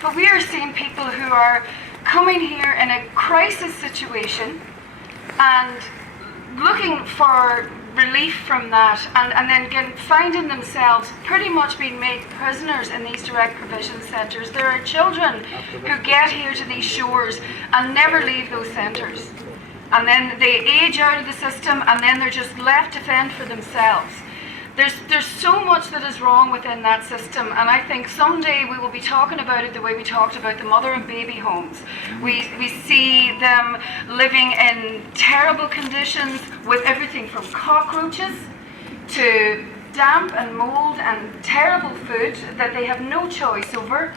but we are seeing people who are coming here in a crisis situation and looking for relief from that, and then finding themselves pretty much being made prisoners in these direct provision centres. There are children who get here to these shores and never leave those centres, and then they age out of the system, and then they're just left to fend for themselves. There's so much that is wrong within that system, and I think someday we will be talking about it the way we talked about the mother and baby homes. We see them living in terrible conditions with everything from cockroaches to damp and mold and terrible food that they have no choice over.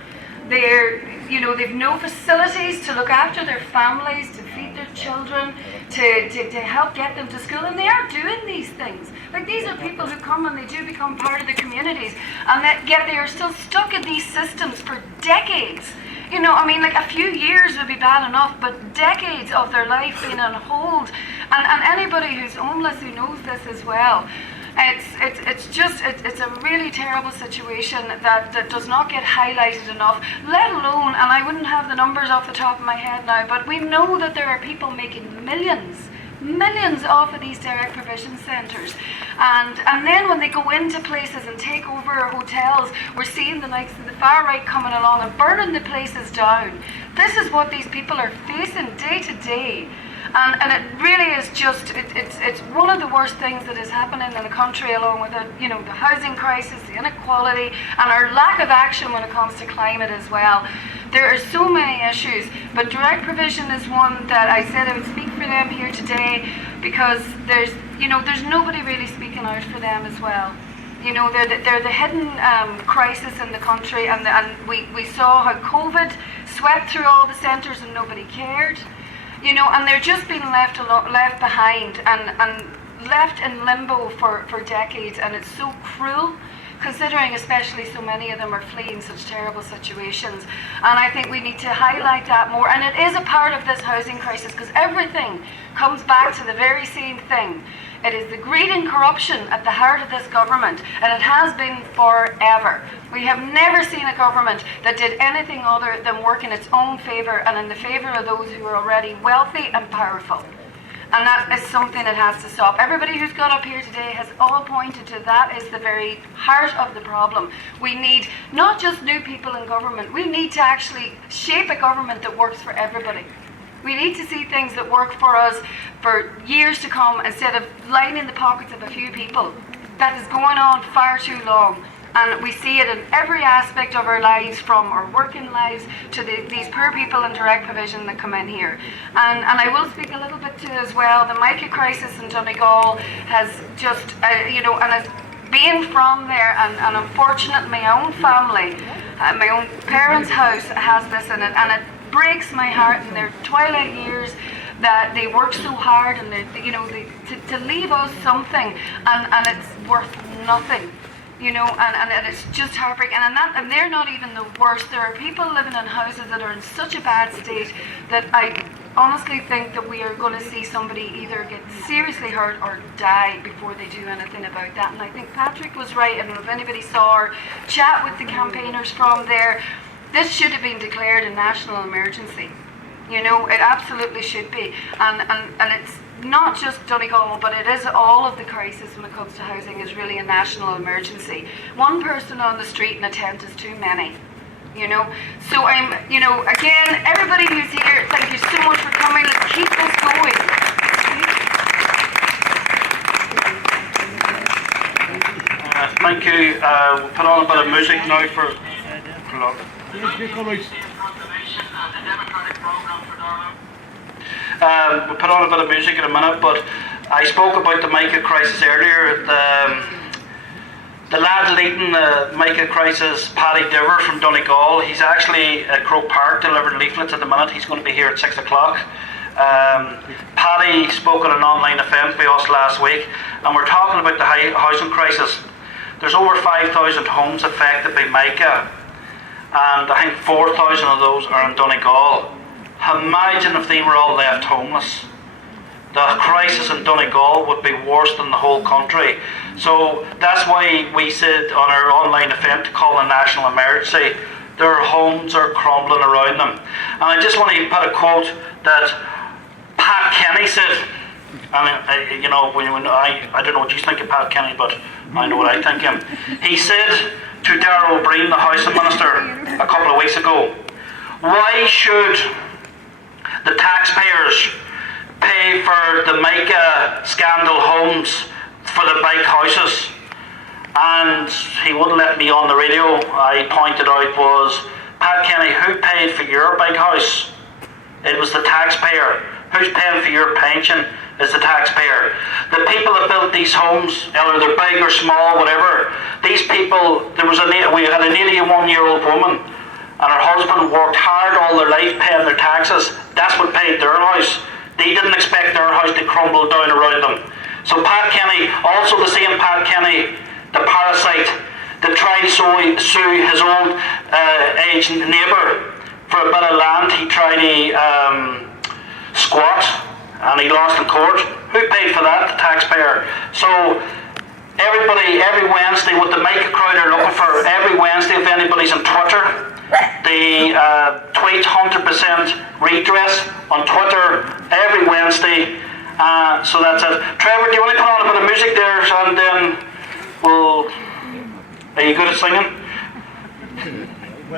They've no facilities to look after their families, to feed their children, to help get them to school, and they are doing these things. Like, these are people who come and they do become part of the communities, and yet they are still stuck in these systems for decades. Like a few years would be bad enough, but decades of their life being on hold, and anybody who's homeless who knows this as well. It's a really terrible situation that does not get highlighted enough, let alone, and I wouldn't have the numbers off the top of my head now, but we know that there are people making millions off of these direct provision centres, and then when they go into places and take over hotels, we're seeing the likes of the far right coming along and burning the places down. This is what these people are facing day to day. And it really is just, it's one of the worst things that is happening in the country, along with the housing crisis, the inequality, and our lack of action when it comes to climate as well. There are so many issues, but direct provision is one that I said I would speak for them here today, because there's nobody really speaking out for them as well. They're the hidden crisis in the country, and we saw how COVID swept through all the centres and nobody cared. And they're just being left behind and left in limbo for decades, and it's so cruel, considering especially so many of them are fleeing such terrible situations. And I think we need to highlight that more, and it is a part of this housing crisis, because everything comes back to the very same thing. It is the greed and corruption at the heart of this government, and it has been forever. We have never seen a government that did anything other than work in its own favour and in the favour of those who are already wealthy and powerful. And that is something that has to stop. Everybody who's got up here today has all pointed to that is the very heart of the problem. We need not just new people in government, we need to actually shape a government that works for everybody. We need to see things that work for us for years to come, instead of lining the pockets of a few people. That is going on far too long. And we see it in every aspect of our lives, from our working lives to these poor people in direct provision that come in here. And I will speak a little bit to as well, the Mica crisis in Donegal has just, and as being from there, and unfortunately my own family, my own parents' house has this in it, and it breaks my heart in their twilight years that they work so hard, and to leave us something, and it's worth nothing. And it's just heartbreaking. And they're not even the worst. There are people living in houses that are in such a bad state that I honestly think that we are going to see somebody either get seriously hurt or die before they do anything about that. And I think Patrick was right. I don't know if anybody saw or chat with the campaigners from there. This should have been declared a national emergency. It absolutely should be. And it's not just Donegal, but it is all of the crisis when it comes to housing is really a national emergency. One person on the street in a tent is too many. So I'm, again, everybody who's here, thank you so much for coming. Let's keep this going. Thank you. We'll put on a bit of music now for long. We'll put on a bit of music in a minute, but I spoke about the Mica crisis earlier. The lad leading the Mica crisis, Paddy Diver from Donegal, he's actually at Croke Park delivering leaflets at the minute. He's going to be here at 6 o'clock. Paddy spoke on an online event by us last week, and we're talking about the housing crisis. There's over 5,000 homes affected by Mica, and I think 4,000 of those are in Donegal. Imagine if they were all left homeless. The crisis in Donegal would be worse than the whole country. So that's why we said on our online event to call a national emergency, Their homes are crumbling around them. And I just want to put a quote that Pat Kenny said. I mean, when I don't know what you think of Pat Kenny, but I know what I think of him. He said to Darrell O'Brien, the housing minister, a couple of weeks ago, why should the taxpayers pay for the Mica scandal homes for the big houses? And he wouldn't let me on the radio. I pointed out was, Pat Kenny, who paid for your big house? It was the taxpayer. Who's paying for your pension? Is the taxpayer. The people that built these homes, whether they're big or small, whatever, these people, we had an 81-year-old woman, and her husband worked hard all their life paying their taxes. That's what paid their house. They didn't expect their house to crumble down around them. So Pat Kenny, also the same Pat Kenny, the parasite that tried to sue his old age neighbour for a bit of land. He tried to squat, and he lost in court. Who paid for that? The taxpayer. So everybody, every Wednesday, what the Mica crowd are looking for, every Wednesday, if anybody's on Twitter, they tweet 100% redress on Twitter every Wednesday. So that's it. Trevor, do you want to put on a bit of music there, and then are you good at singing?